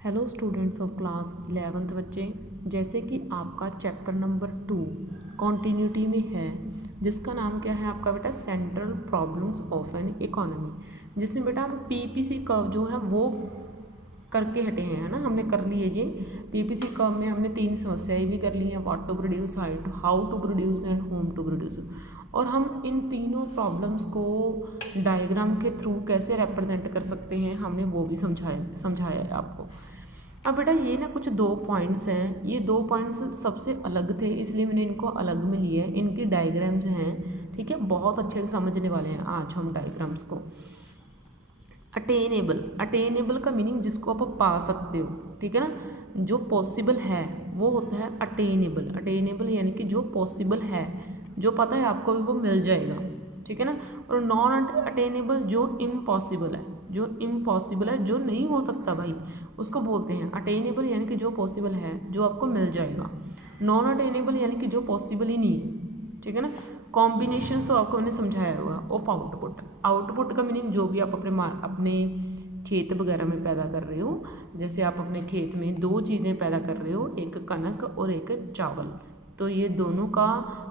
Hello students of class 11th बच्चे, जैसे कि आपका चैप्टर नंबर 2 कॉन्टीन्यूटी में है, जिसका नाम क्या है आपका बेटा central problems of an economy, जिसमें बेटा हम पीपीसी कर्व जो है वो करके हटे हैं, है ना। हमने कर लिए ये पीपीसी कर्व में हमने 3 समस्याएं भी कर ली हैं, what to produce, how to produce and whom to produce. और हम इन तीनों प्रॉब्लम्स को डायग्राम के थ्रू कैसे रिप्रेजेंट कर सकते हैं हमने वो भी समझाया है आपको। अब बेटा ये ना कुछ 2 पॉइंट्स हैं, ये 2 पॉइंट्स सबसे अलग थे इसलिए मैंने इनको अलग में लिए हैं। इनकी डायग्राम्स हैं, ठीक है, बहुत अच्छे से समझने वाले हैं आज हम डायग्राम्स को। अटेनेबल का मीनिंग जिसको आप पा सकते हो, ठीक है ना, जो पॉसिबल है वो होता है अटेनेबल यानी कि जो पॉसिबल है, जो पता है आपको भी वो मिल जाएगा, ठीक है ना। और नॉन अटेनेबल जो इम्पॉसिबल है, जो नहीं हो सकता भाई, उसको बोलते हैं अटेनेबल यानी कि जो पॉसिबल है, जो आपको मिल जाएगा। नॉन अटेनेबल यानी कि जो पॉसिबल ही नहीं है, ठीक है ना। कॉम्बिनेशन तो आपको मैंने समझाया होगा। ऑफ आउटपुट का मीनिंग जो भी आप अपने खेत वगैरह में पैदा कर रहे हो, जैसे आप अपने खेत में 2 चीज़ें पैदा कर रहे हो, एक कनक और एक चावल, तो ये दोनों का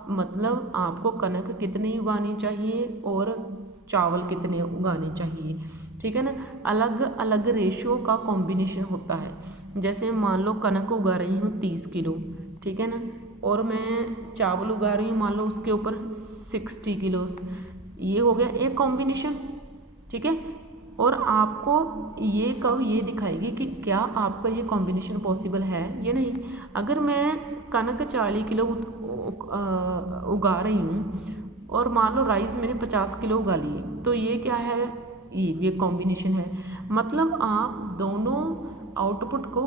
मतलब आपको कनक कितनी उगानी चाहिए और चावल कितने उगाने चाहिए, ठीक है ना। अलग अलग रेशो का कॉम्बिनेशन होता है। जैसे मान लो कनक उगा रही हूँ 30 किलो, ठीक है ना, और मैं चावल उगा रही हूँ मान लो उसके ऊपर 60 किलोस, ये हो गया एक कॉम्बिनेशन, ठीक है। और आपको ये कब ये दिखाएगी कि क्या आपका ये कॉम्बिनेशन पॉसिबल है या नहीं। अगर मैं कनक 40 किलो उगा रही हूँ और मान लो राइस मैंने 50 किलो उगा लिए, तो ये क्या है, ये कॉम्बिनेशन है। मतलब आप दोनों आउटपुट को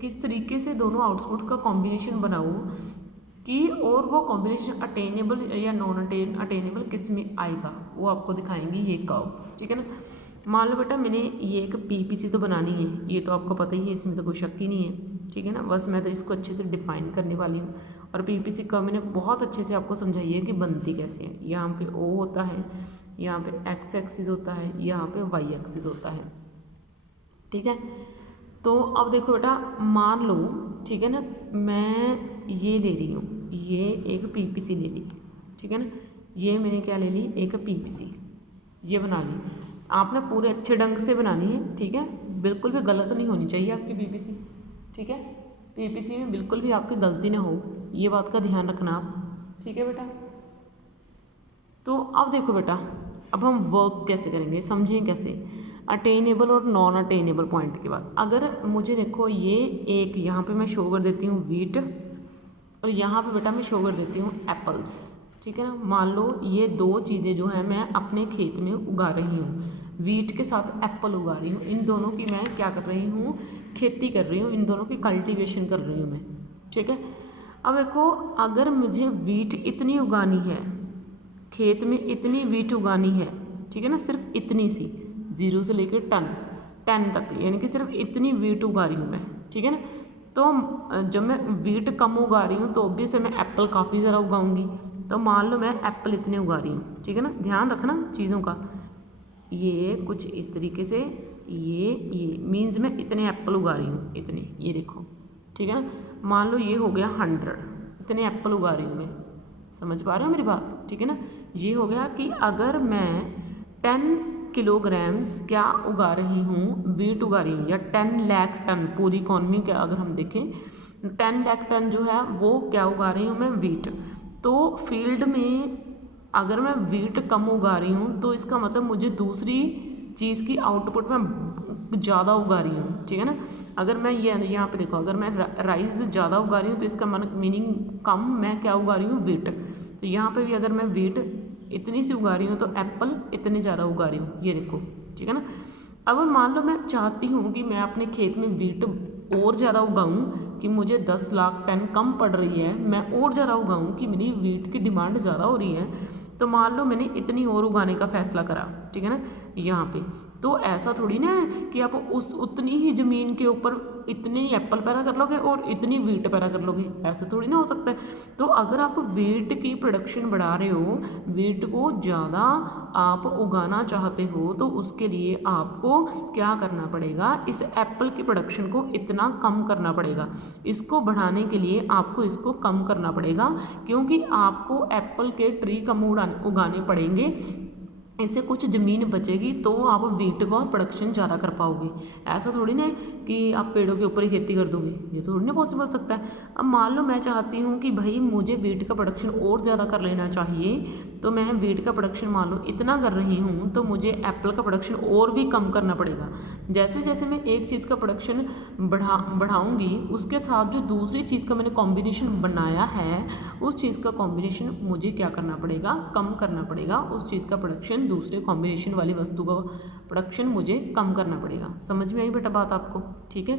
किस तरीके से दोनों आउटपुट का कॉम्बिनेशन बनाओ कि और वो कॉम्बिनेशन अटेनेबल या नॉन अटेनेबल किस में आएगा, वो आपको दिखाएंगे ये कर्व, ठीक है ना। मान लो बेटा मैंने ये एक पीपीसी तो बनानी है, ये तो आपको पता ही है, इसमें तो कोई शक ही नहीं है, ठीक है ना। बस मैं तो इसको अच्छे से डिफाइन करने वाली हूँ। और पीपीसी कर्व मैंने बहुत अच्छे से आपको समझाई है कि बनती कैसे है। यहाँ पे ओ होता है, यहाँ पे एक्स एक्सिस होता है, यहाँ पे वाई एक्सिस होता है, ठीक है। तो अब देखो बेटा, मान लो, ठीक है ना, मैं ये ले रही हूँ, ये एक पीपीसी ले ली, ठीक है ना, ये मैंने क्या ले ली, एक पीपीसी, ये बना ली। आपने पूरे अच्छे ढंग से बनानी है, ठीक है, बिल्कुल भी गलत नहीं होनी चाहिए आपकी पीपीसी, ठीक है। पीपीसी में बिल्कुल भी आपकी गलती ना हो, ये बात का ध्यान रखना आप, ठीक है बेटा। तो अब देखो बेटा, अब हम वर्क कैसे करेंगे, समझें कैसे। अटेनेबल और नॉन अटेनेबल पॉइंट के बाद अगर मुझे देखो ये एक यहाँ पे मैं शो कर देती हूँ वीट, और यहाँ पे बेटा मैं शो कर देती हूँ एप्पल्स, ठीक है ना। मान लो ये 2 चीज़ें जो है मैं अपने खेत में उगा रही हूँ, वीट के साथ एप्पल उगा रही हूँ, इन दोनों की मैं क्या कर रही हूँ, खेती कर रही हूँ, इन दोनों की कल्टीवेशन कर रही हूँ मैं, ठीक है। अब देखो, अगर मुझे वीट इतनी उगानी है, खेत में इतनी वीट उगानी है, ठीक है ना, सिर्फ इतनी सी, 0 से लेकर 10 तक, यानी कि सिर्फ इतनी वीट उगा रही हूँ मैं, ठीक है ना। तो जब मैं वीट कम उगा रही हूँ तो ऑब्वियसली मैं एप्पल काफ़ी ज़्यादा उगाऊंगी। तो मान लो मैं एप्पल इतने उगा रही हूँ, ठीक है ना, ध्यान रखना चीज़ों का। ये कुछ इस तरीके से, ये मीन्स मैं इतने एप्पल उगा रही हूँ, इतने, ये देखो, ठीक है ना। मान लो ये हो गया 100, इतने एप्पल उगा रही हूँ मैं, समझ पा रहे हो मेरी बात, ठीक है ना। ये हो गया कि अगर मैं 10 किलोग्राम्स क्या उगा रही हूँ, वीट उगा रही हूँ, या 10 लाख टन, पूरी इकॉनमी का अगर हम देखें 10 लाख टन जो है वो क्या उगा रही हूँ मैं, वीट। तो फील्ड में अगर मैं वीट कम उगा रही हूँ तो इसका मतलब मुझे दूसरी चीज़ की आउटपुट में ज़्यादा उगा रही हूँ, ठीक है ना। अगर मैं ये यहाँ पे देखो, अगर मैं राइस ज़्यादा उगा रही हूँ तो इसका मीनिंग कम मैं क्या उगा रही हूँ, वीट। तो यहाँ पे भी अगर मैं वीट इतनी सी उगा रही हूँ तो एप्पल इतने ज़्यादा उगा रही हूँ, ये देखो, ठीक है ना। अगर मान लो मैं चाहती हूँ कि मैं अपने खेत में वीट और ज़्यादा उगाऊँ, कि मुझे 10 लाख टन कम पड़ रही है, मैं और ज़्यादा उगाऊँ कि मेरी वीट की डिमांड ज़्यादा हो रही है, तो मान लो मैंने इतनी और उगाने का फैसला करा, ठीक है ना, यहाँ पे। तो ऐसा थोड़ी ना है कि आप उस उतनी ही ज़मीन के ऊपर इतने ही एप्पल पैदा कर लोगे और इतनी वीट पैदा कर लोगे, ऐसा थोड़ी ना हो सकता है। तो अगर आप वीट की प्रोडक्शन बढ़ा रहे हो, वीट को ज़्यादा आप उगाना चाहते हो, तो उसके लिए आपको क्या करना पड़ेगा, इस एप्पल की प्रोडक्शन को इतना कम करना पड़ेगा। इसको बढ़ाने के लिए आपको इसको कम करना पड़ेगा, क्योंकि आपको एप्पल के ट्री कम उगाने पड़ेंगे, इससे कुछ ज़मीन बचेगी तो आप वीट का प्रोडक्शन ज़्यादा कर पाओगे। ऐसा थोड़ी ना कि आप पेड़ों के ऊपर ही खेती कर दोगे, ये तो थोड़ी ना पॉसिबल सकता है। अब मान लो मैं चाहती हूँ कि भाई मुझे वीट का प्रोडक्शन और ज़्यादा कर लेना चाहिए, तो मैं वीट का प्रोडक्शन मान लो इतना कर रही हूँ, तो मुझे एप्पल का प्रोडक्शन और भी कम करना पड़ेगा। जैसे जैसे मैं एक चीज़ का प्रोडक्शन बढ़ाऊँगी, उसके साथ जो दूसरी चीज़ का मैंने कॉम्बिनेशन बनाया है, उस चीज़ का कॉम्बिनेशन मुझे क्या करना पड़ेगा, कम करना पड़ेगा। उस चीज़ का प्रोडक्शन, दूसरे कॉम्बिनेशन वाली वस्तु का प्रोडक्शन मुझे कम करना पड़ेगा। समझ में आई बेटा बात आपको? ठीक है,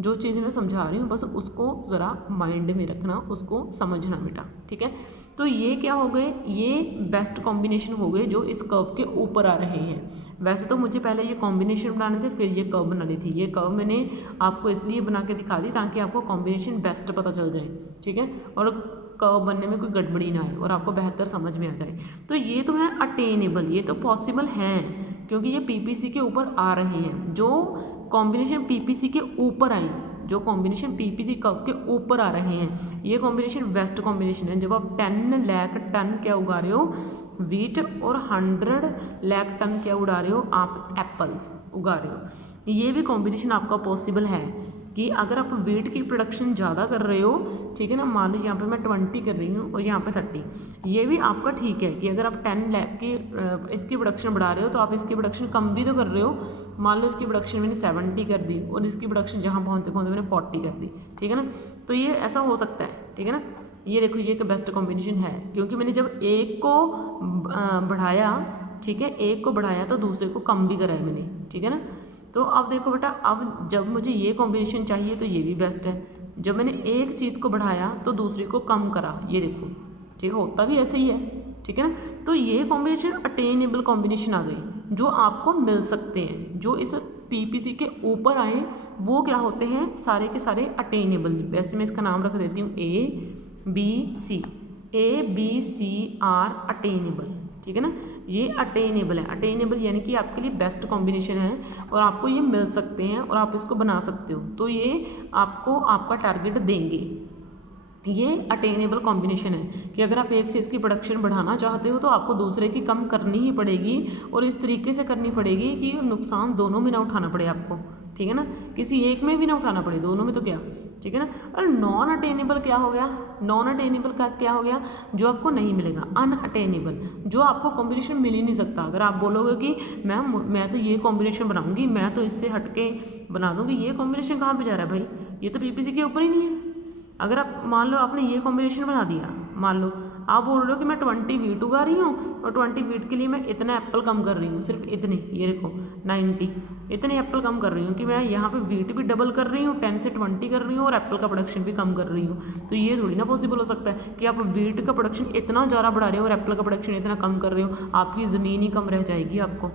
जो चीज़ मैं समझा रही हूँ बस उसको ज़रा माइंड में रखना, उसको समझना बेटा। ठीक है, तो ये क्या हो गए, ये बेस्ट कॉम्बिनेशन हो गए जो इस कर्व के ऊपर आ रहे हैं। वैसे तो मुझे पहले ये कॉम्बिनेशन बनाने थे, फिर ये कर्व बनानी थी। ये कर्व मैंने आपको इसलिए बना के दिखा दी ताकि आपको कॉम्बिनेशन बेस्ट पता चल जाए। ठीक है, और कर्व बनने में कोई गड़बड़ी ना आए और आपको बेहतर समझ में आ जाए। तो ये तो है अटेनेबल, ये तो पॉसिबल है, क्योंकि ये पीपीसी के ऊपर आ रहे हैं। जो कॉम्बिनेशन पीपीसी के ऊपर आए, जो कॉम्बिनेशन पीपीसी कर्व के ऊपर आ रहे हैं, ये कॉम्बिनेशन बेस्ट कॉम्बिनेशन है। जब आप 10 लाख टन क्या उगा रहे हो, वीट, और 100 लाख टन क्या उड़ा रहे हो, आप एप्पल उगा रहे हो। ये भी कॉम्बिनेशन आपका पॉसिबल है कि अगर आप वीट की प्रोडक्शन ज़्यादा कर रहे हो, ठीक है ना, मान लीजिए यहाँ पे मैं 20 कर रही हूँ और यहाँ पे 30, ये भी आपका ठीक है कि अगर आप 10 लाख की इसकी प्रोडक्शन बढ़ा रहे हो, तो आप इसकी प्रोडक्शन कम भी तो कर रहे हो। मान लो इसकी प्रोडक्शन मैंने 70 कर दी और इसकी प्रोडक्शन जहाँ पहुँचते पहुँचते मैंने 40 कर दी। ठीक है ना, तो ये ऐसा हो सकता है। ठीक है ना, ये देखो ये एक बेस्ट कॉम्बिनेशन है, क्योंकि मैंने जब एक को बढ़ाया, ठीक है, एक को बढ़ाया तो दूसरे को कम भी कराया मैंने। ठीक है ना, तो अब देखो बेटा, अब जब मुझे ये कॉम्बिनेशन चाहिए तो ये भी बेस्ट है। जब मैंने एक चीज़ को बढ़ाया तो दूसरी को कम करा, ये देखो, ठीक है, होता भी ऐसे ही है। ठीक है ना, तो ये कॉम्बिनेशन अटेनेबल कॉम्बिनेशन आ गई, जो आपको मिल सकते हैं। जो इस पीपीसी के ऊपर आए वो क्या होते हैं, सारे के सारे अटेनेबल। वैसे मैं इसका नाम रख देती हूँ ABC, ABC आर अटेनेबल। ठीक है ना, ये अटेनेबल है। अटेनेबल यानी कि आपके लिए बेस्ट कॉम्बिनेशन है और आपको ये मिल सकते हैं और आप इसको बना सकते हो, तो ये आपको आपका टारगेट देंगे। ये अटेनेबल कॉम्बिनेशन है कि अगर आप एक चीज़ की प्रोडक्शन बढ़ाना चाहते हो तो आपको दूसरे की कम करनी ही पड़ेगी, और इस तरीके से करनी पड़ेगी कि नुकसान दोनों में ना उठाना पड़े आपको। ठीक है ना, किसी एक में भी ना उठाना पड़े, दोनों में तो क्या। ठीक है ना, और नॉन अटेनेबल क्या हो गया, नॉन अटेनेबल का क्या हो गया, जो आपको नहीं मिलेगा, अनअटेनेबल, जो आपको कॉम्बिनेशन मिल ही नहीं सकता। अगर आप बोलोगे कि मैम मैं तो ये कॉम्बिनेशन बनाऊंगी, मैं तो इससे हटके बना दूंगी, ये कॉम्बिनेशन कहाँ पे जा रहा है भाई, ये तो पीपीसी के ऊपर ही नहीं है। अगर आप मान लो आपने ये कॉम्बिनेशन बना दिया, मान लो आप बोल रहे हो कि मैं 20 वीट उगा रही हूँ और 20 वीट के लिए मैं इतना एप्पल कम कर रही हूँ, सिर्फ इतने, ये देखो 90 इतने एप्पल कम कर रही हूँ कि मैं यहाँ पे वीट भी डबल कर रही हूँ, 10 से 20 कर रही हूँ और एप्पल का प्रोडक्शन भी कम कर रही हूँ। तो ये थोड़ी ना पॉसिबल हो सकता है कि आप वीट का प्रोडक्शन इतना ज़्यादा बढ़ा रहे हो और एप्पल का प्रोडक्शन इतना कम कर रहे हो, आपकी ज़मीन ही कम रह जाएगी आपको।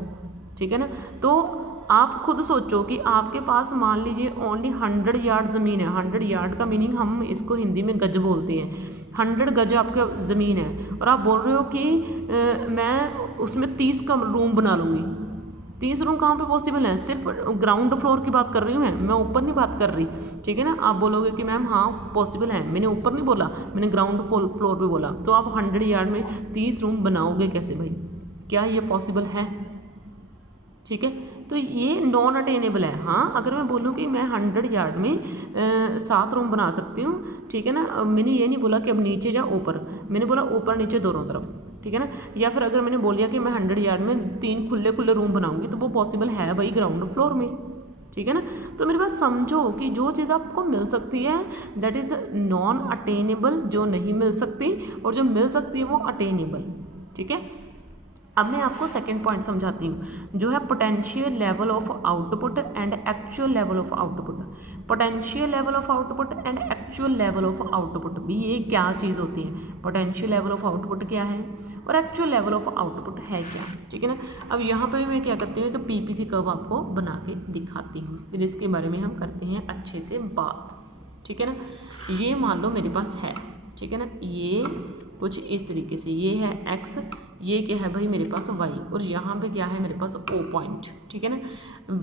ठीक है ना, तो आप खुद सोचो कि आपके पास मान लीजिए ओनली 100 यार्ड ज़मीन है। 100 यार्ड का मीनिंग हम इसको हिंदी में गज बोलते हैं। 100 गज आपका ज़मीन है और आप बोल रहे हो कि मैं उसमें 30 का रूम बना लूँगी। 30 रूम कहाँ पे पॉसिबल है, सिर्फ ग्राउंड फ्लोर की बात कर रही हूँ मैं ऊपर नहीं बात कर रही। ठीक है ना, आप बोलोगे कि मैम हाँ पॉसिबल है, मैंने ऊपर नहीं बोला, मैंने ग्राउंड फ्लोर पे बोला। तो आप 100 यार्ड में 30 रूम बनाओगे कैसे भाई, क्या ये पॉसिबल है? ठीक है, तो ये नॉन अटेनेबल है। हाँ, अगर मैं बोलूँ कि मैं 100 यार्ड में 7 रूम बना सकती हूँ, ठीक है ना, मैंने ये नहीं बोला कि अब नीचे या ऊपर, मैंने बोला ऊपर नीचे दोनों तरफ। ठीक है ना, या फिर अगर मैंने बोल दिया कि मैं 100 यार्ड में 3 खुले खुले रूम बनाऊंगी, तो वो पॉसिबल है भाई ग्राउंड फ्लोर में। ठीक है ना, तो मेरे पास समझो कि जो चीज़ आपको मिल सकती है दैट इज़ नॉन अटेनेबल, जो नहीं मिल सकती, और जो मिल सकती है वो अटेनेबल। ठीक है, अब मैं आपको सेकेंड पॉइंट समझाती हूँ, जो है potential level of output and actual level of output. Potential level of output and actual level of output भी ये क्या चीज़ होती है। पोटेंशियल लेवल ऑफ आउटपुट क्या है और एक्चुअल लेवल ऑफ आउटपुट है क्या, ठीक है ना। अब यहाँ पे मैं क्या करती हूँ कि पीपीसी कर्व आपको बना के दिखाती हूँ, फिर इसके बारे में हम करते हैं अच्छे से बात, ठीक है ना। ये मान लो मेरे पास है, ठीक है ना, ये कुछ इस तरीके से, ये है एक्स, ये क्या है भाई मेरे पास वाई, और यहाँ पे क्या है मेरे पास ओ पॉइंट, ठीक है ना।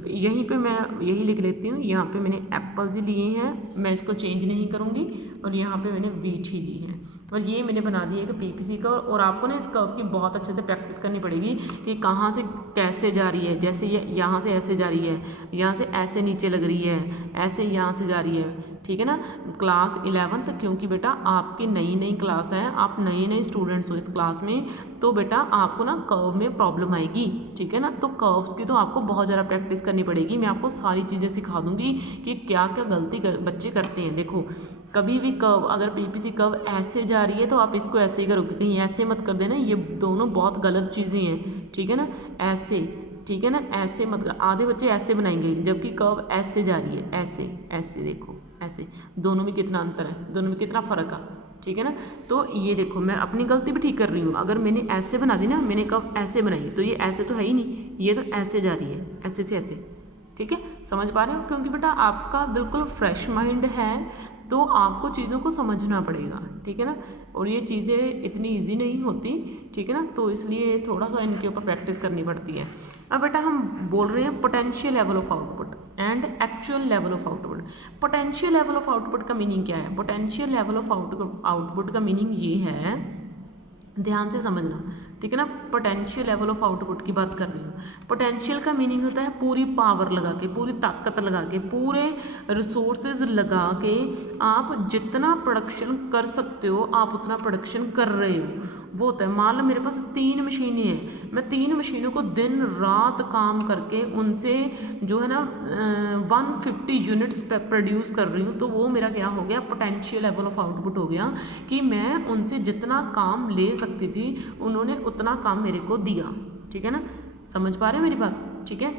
यहीं पे मैं यही लिख लेती हूँ, यहाँ पे मैंने एप्पल्स लिए हैं, मैं इसको चेंज नहीं करूँगी, और यहाँ पे मैंने वीट ही ली है, और ये मैंने बना दिया है कि पीपीसी कर्व। और आपको ना इस कर्व की बहुत अच्छे से प्रैक्टिस करनी पड़ेगी कि कहाँ से कैसे जा रही है। जैसे ये यहाँ से ऐसे जा रही है, यहाँ से ऐसे नीचे लग रही है, ऐसे यहाँ से जा रही है, ठीक है ना। क्लास 11th, क्योंकि बेटा आपकी नई नई क्लास है, आप नए नए स्टूडेंट्स हो इस क्लास में, तो बेटा आपको ना कर्व में प्रॉब्लम आएगी, ठीक है ना। तो कर्व्स की तो आपको बहुत ज़्यादा प्रैक्टिस करनी पड़ेगी। मैं आपको सारी चीज़ें सिखा दूंगी कि क्या क्या गलती बच्चे करते हैं। देखो, कभी भी कर्व, अगर पीपीसी कर्व ऐसे जा रही है तो आप इसको ऐसे ही करोगे, कहीं ऐसे मत कर देना, ये दोनों बहुत गलत चीज़ें हैं, ठीक है ना। ऐसे, ठीक है ना, ऐसे मत, आधे बच्चे ऐसे बनाएंगे जबकि कर्व ऐसे जा रही है, ऐसे ऐसे, देखो ऐसे, दोनों में कितना अंतर है, दोनों में कितना फ़र्क है, ठीक है ना। तो ये देखो, मैं अपनी गलती भी ठीक कर रही हूँ। अगर मैंने ऐसे बना दी ना, मैंने कर्व ऐसे बनाई, तो ये ऐसे तो है ही नहीं, ये तो ऐसे जा रही है, ऐसे से ऐसे, ठीक है। समझ पा रहे हो, क्योंकि बेटा आपका बिल्कुल फ्रेश माइंड है, तो आपको चीज़ों को समझना पड़ेगा, ठीक है ना। और ये चीज़ें इतनी इजी नहीं होती, ठीक है ना, तो इसलिए थोड़ा सा इनके ऊपर प्रैक्टिस करनी पड़ती है। अब बेटा हम बोल रहे हैं potential level of output and actual level of output. Potential level of output का मीनिंग क्या है। पोटेंशियल लेवल ऑफ आउटपुट का मीनिंग ये है, ध्यान से समझना, ठीक है ना। पोटेंशियल लेवल ऑफ आउटपुट की बात कर रही हूँ। पोटेंशियल का मीनिंग होता है पूरी पावर लगा के, पूरी ताकत लगा के, पूरे रिसोर्सेज लगा के आप जितना प्रोडक्शन कर सकते हो आप उतना प्रोडक्शन कर रहे हो, वो होता है। मान लो मेरे पास 3 मशीनें हैं, मैं 3 मशीनों को दिन रात काम करके उनसे जो है ना 150 यूनिट्स प्रोड्यूस कर रही हूँ, तो वो मेरा क्या हो गया, पोटेंशियल लेवल ऑफ आउटपुट हो गया, कि मैं उनसे जितना काम ले सकती थी उन्होंने उतना काम मेरे को दिया, ठीक है ना। समझ पा रहे हो मेरी बात, ठीक है।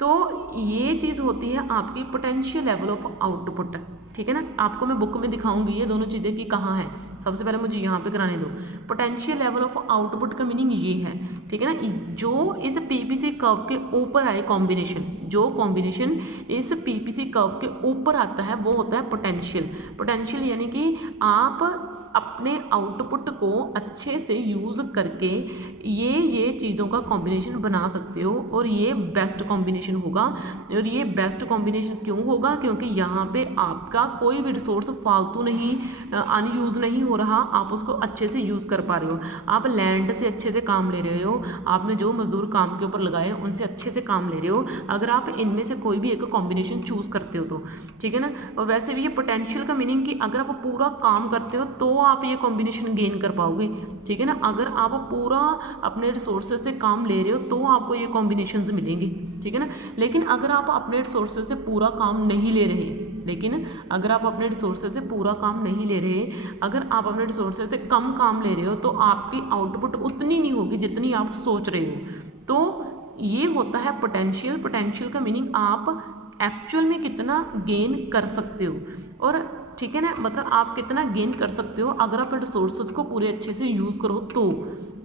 तो ये चीज़ होती है आपकी पोटेंशियल लेवल ऑफ आउटपुट, ठीक है ना। आपको मैं बुक में दिखाऊंगी ये दोनों चीज़ें कि कहाँ है। सबसे पहले मुझे यहाँ पे कराने दो। पोटेंशियल लेवल ऑफ आउटपुट का मीनिंग ये है, ठीक है ना, जो इस पीपीसी कर्व के ऊपर आए कॉम्बिनेशन, जो कॉम्बिनेशन इस पीपीसी कर्व के ऊपर आता है वो होता है पोटेंशियल। पोटेंशियल यानी कि आप अपने आउटपुट को अच्छे से यूज़ करके ये चीज़ों का कॉम्बिनेशन बना सकते हो, और ये बेस्ट कॉम्बिनेशन होगा। और ये बेस्ट कॉम्बिनेशन क्यों होगा, क्योंकि यहाँ पे आपका कोई भी रिसोर्स फालतू नहीं, अनयूज़ नहीं हो रहा, आप उसको अच्छे से यूज़ कर पा रहे हो। आप लैंड से अच्छे से काम ले रहे हो, आपने जो मजदूर काम के ऊपर लगाए उनसे अच्छे से काम ले रहे हो, अगर आप इनमें से कोई भी एक कॉम्बिनेशन चूज़ करते हो तो, ठीक है ना। और वैसे भी ये पोटेंशियल का मीनिंग कि अगर आप पूरा काम करते हो तो आप ये कॉम्बिनेशन गेन कर पाओगे, ठीक है ना। अगर आप पूरा अपने रिसोर्सेज से काम ले रहे हो तो आपको ये कॉम्बिनेशंस मिलेंगे, ठीक है ना। लेकिन अगर आप अपने रिसोर्सेज से पूरा काम नहीं ले रहे, लेकिन अगर आप अपने रिसोर्सेज से पूरा काम नहीं ले रहे, अगर आप अपने रिसोर्सेज से कम काम ले रहे हो, तो आपकी आउटपुट उतनी नहीं होगी जितनी आप सोच रहे हो। तो ये होता है पोटेंशियल। पोटेंशियल का मीनिंग आप एक्चुअल में कितना गेन कर सकते हो, और ठीक है ना, मतलब आप कितना गेन कर सकते हो अगर आप रिसोर्सेज को पूरे अच्छे से यूज़ करो तो।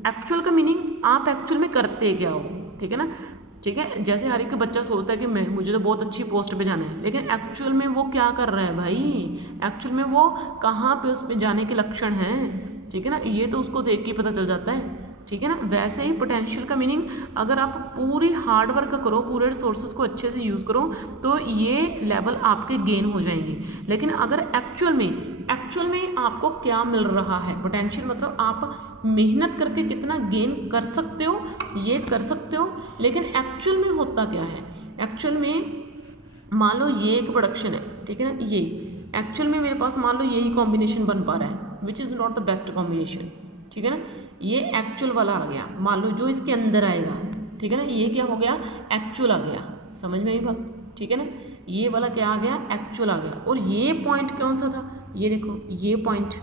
एक्चुअल का मीनिंग आप एक्चुअल में करते क्या हो, ठीक है ना। ठीक है, जैसे हर एक बच्चा सोचता है कि मैं, मुझे तो बहुत अच्छी पोस्ट पे जाना है, लेकिन एक्चुअल में वो क्या कर रहा है भाई, एक्चुअल में वो कहाँ पे उस पे जाने के लक्षण हैं, ठीक है ना, ये तो उसको देख के पता चल जाता है, ठीक है ना। वैसे ही पोटेंशियल का मीनिंग, अगर आप पूरी हार्ड वर्क करो, पूरे रिसोर्सेज को अच्छे से यूज़ करो, तो ये लेवल आपके गेन हो जाएंगे। लेकिन अगर एक्चुअल में आपको क्या मिल रहा है, पोटेंशियल मतलब आप मेहनत करके कितना गेन कर सकते हो, ये कर सकते हो। लेकिन एक्चुअल में होता क्या है, एक्चुअल में मान लो ये एक प्रोडक्शन है, ठीक है ना, ये एक्चुअल में मेरे पास मान लो यही कॉम्बिनेशन बन पा रहा है, which is not the best combination, ठीक है ना। ये एक्चुअल वाला आ गया, मान लो जो इसके अंदर आएगा, ठीक है ना, ये क्या हो गया, एक्चुअल आ गया, समझ में आई बात, ठीक है ना। ये वाला क्या आ गया, एक्चुअल आ गया। और ये पॉइंट कौन सा था, ये देखो ये पॉइंट,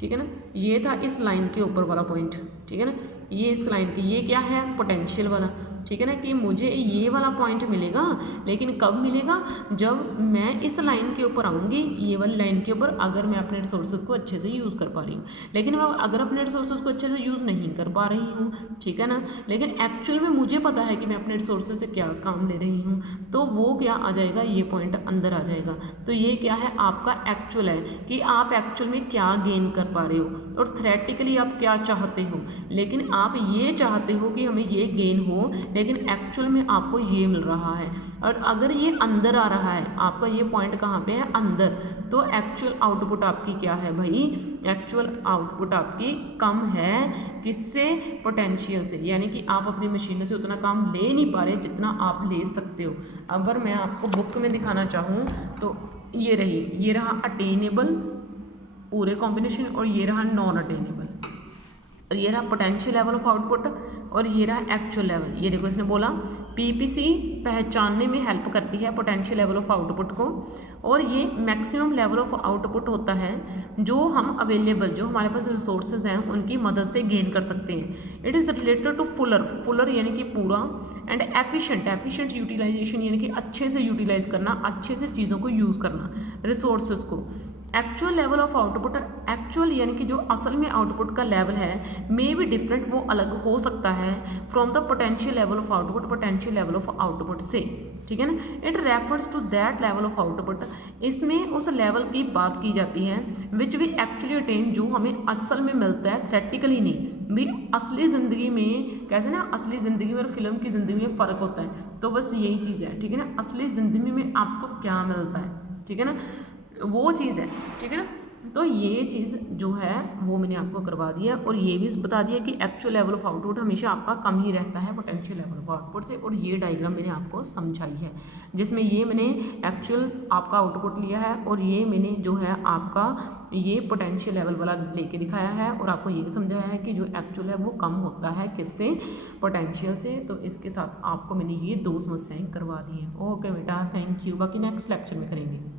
ठीक है ना, ये था इस लाइन के ऊपर वाला पॉइंट, ठीक है ना। ये इस लाइन की, ये क्या है पोटेंशियल वाला, ठीक है ना, कि मुझे ये वाला पॉइंट मिलेगा, लेकिन कब मिलेगा, जब मैं इस लाइन के ऊपर आऊँगी, ये वाली लाइन के ऊपर, अगर मैं अपने रिसोर्सेज को अच्छे से यूज़ कर पा रही हूँ। लेकिन मैं अगर अपने रिसोर्सेज को अच्छे से यूज़ नहीं कर पा रही हूँ, ठीक है ना, लेकिन एक्चुअल में मुझे पता है कि मैं अपने रिसोर्सेज से क्या काम ले रही हूँ, तो वो क्या आ जाएगा, ये पॉइंट अंदर आ जाएगा। तो ये क्या है, आपका एक्चुअल है कि आप एक्चुअल में क्या गेन कर पा रहे हो, और थ्योरेटिकली आप क्या चाहते हो, लेकिन आप ये चाहते हो कि हमें ये गेन हो, लेकिन एक्चुअल में आपको ये मिल रहा है। और अगर ये अंदर आ रहा है, आपका ये पॉइंट कहाँ पे है, अंदर, तो एक्चुअल आउटपुट आपकी क्या है भाई, एक्चुअल आउटपुट आपकी कम है, किससे, पोटेंशियल से, यानी कि आप अपनी मशीनों से उतना काम ले नहीं पा रहे जितना आप ले सकते हो। अगर मैं आपको बुक में दिखाना चाहूँ तो ये रहा अटेनेबल पूरे कॉम्बिनेशन, और ये रहा नॉन अटेनेबल, और ये रहा पोटेंशियल लेवल ऑफ आउटपुट, और ये रहा एक्चुअल लेवल। ये देखो इसने बोला पीपीसी पहचानने में हेल्प करती है पोटेंशियल लेवल ऑफ आउटपुट को, और ये मैक्सिमम लेवल ऑफ आउटपुट होता है जो हम अवेलेबल, जो हमारे पास रिसोर्सेज हैं उनकी मदद से गेन कर सकते हैं। It is related to fuller यानी कि पूरा, एंड एफिशिएंट यूटिलाइजेशन यानी कि अच्छे से यूटिलाइज करना, अच्छे से चीज़ों को यूज़ करना, रिसोर्सेज को। Actual level of output, actual यानी कि जो असल में आउटपुट का लेवल है, मे बी डिफरेंट, वो अलग हो सकता है from the potential level of output, potential level of output से, ठीक है ना। It refers to that level of output, इसमें उस लेवल की बात की जाती है विच वी एक्चुअली अटेन, जो हमें असल में मिलता है, थ्योरेटिकली नहीं भी, असली ज़िंदगी में कैसे ना, असली ज़िंदगी और फिल्म की ज़िंदगी में फ़र्क होता है, तो बस यही चीज़ है, ठीक है ना। असली ज़िंदगी में आपको क्या मिलता है, ठीक है ना, वो चीज़ है, ठीक है ना। तो ये चीज़ जो है वो मैंने आपको करवा दिया, और ये भी बता दिया कि एक्चुअल लेवल ऑफ आउटपुट हमेशा आपका कम ही रहता है पोटेंशियल लेवल ऑफ आउटपुट से, और ये डायग्राम मैंने आपको समझाई है, जिसमें ये मैंने एक्चुअल आपका आउटपुट लिया है, और ये मैंने जो है आपका ये पोटेंशियल लेवल वाला लेके दिखाया है, और आपको ये समझाया है कि जो एक्चुअल है वो कम होता है किससे, पोटेंशियल से। तो इसके साथ आपको मैंने ये 2 समस्याएँ करवा दी हैं। ओके बेटा, थैंक यू, बाकी नेक्स्ट लेक्चर में करेंगे।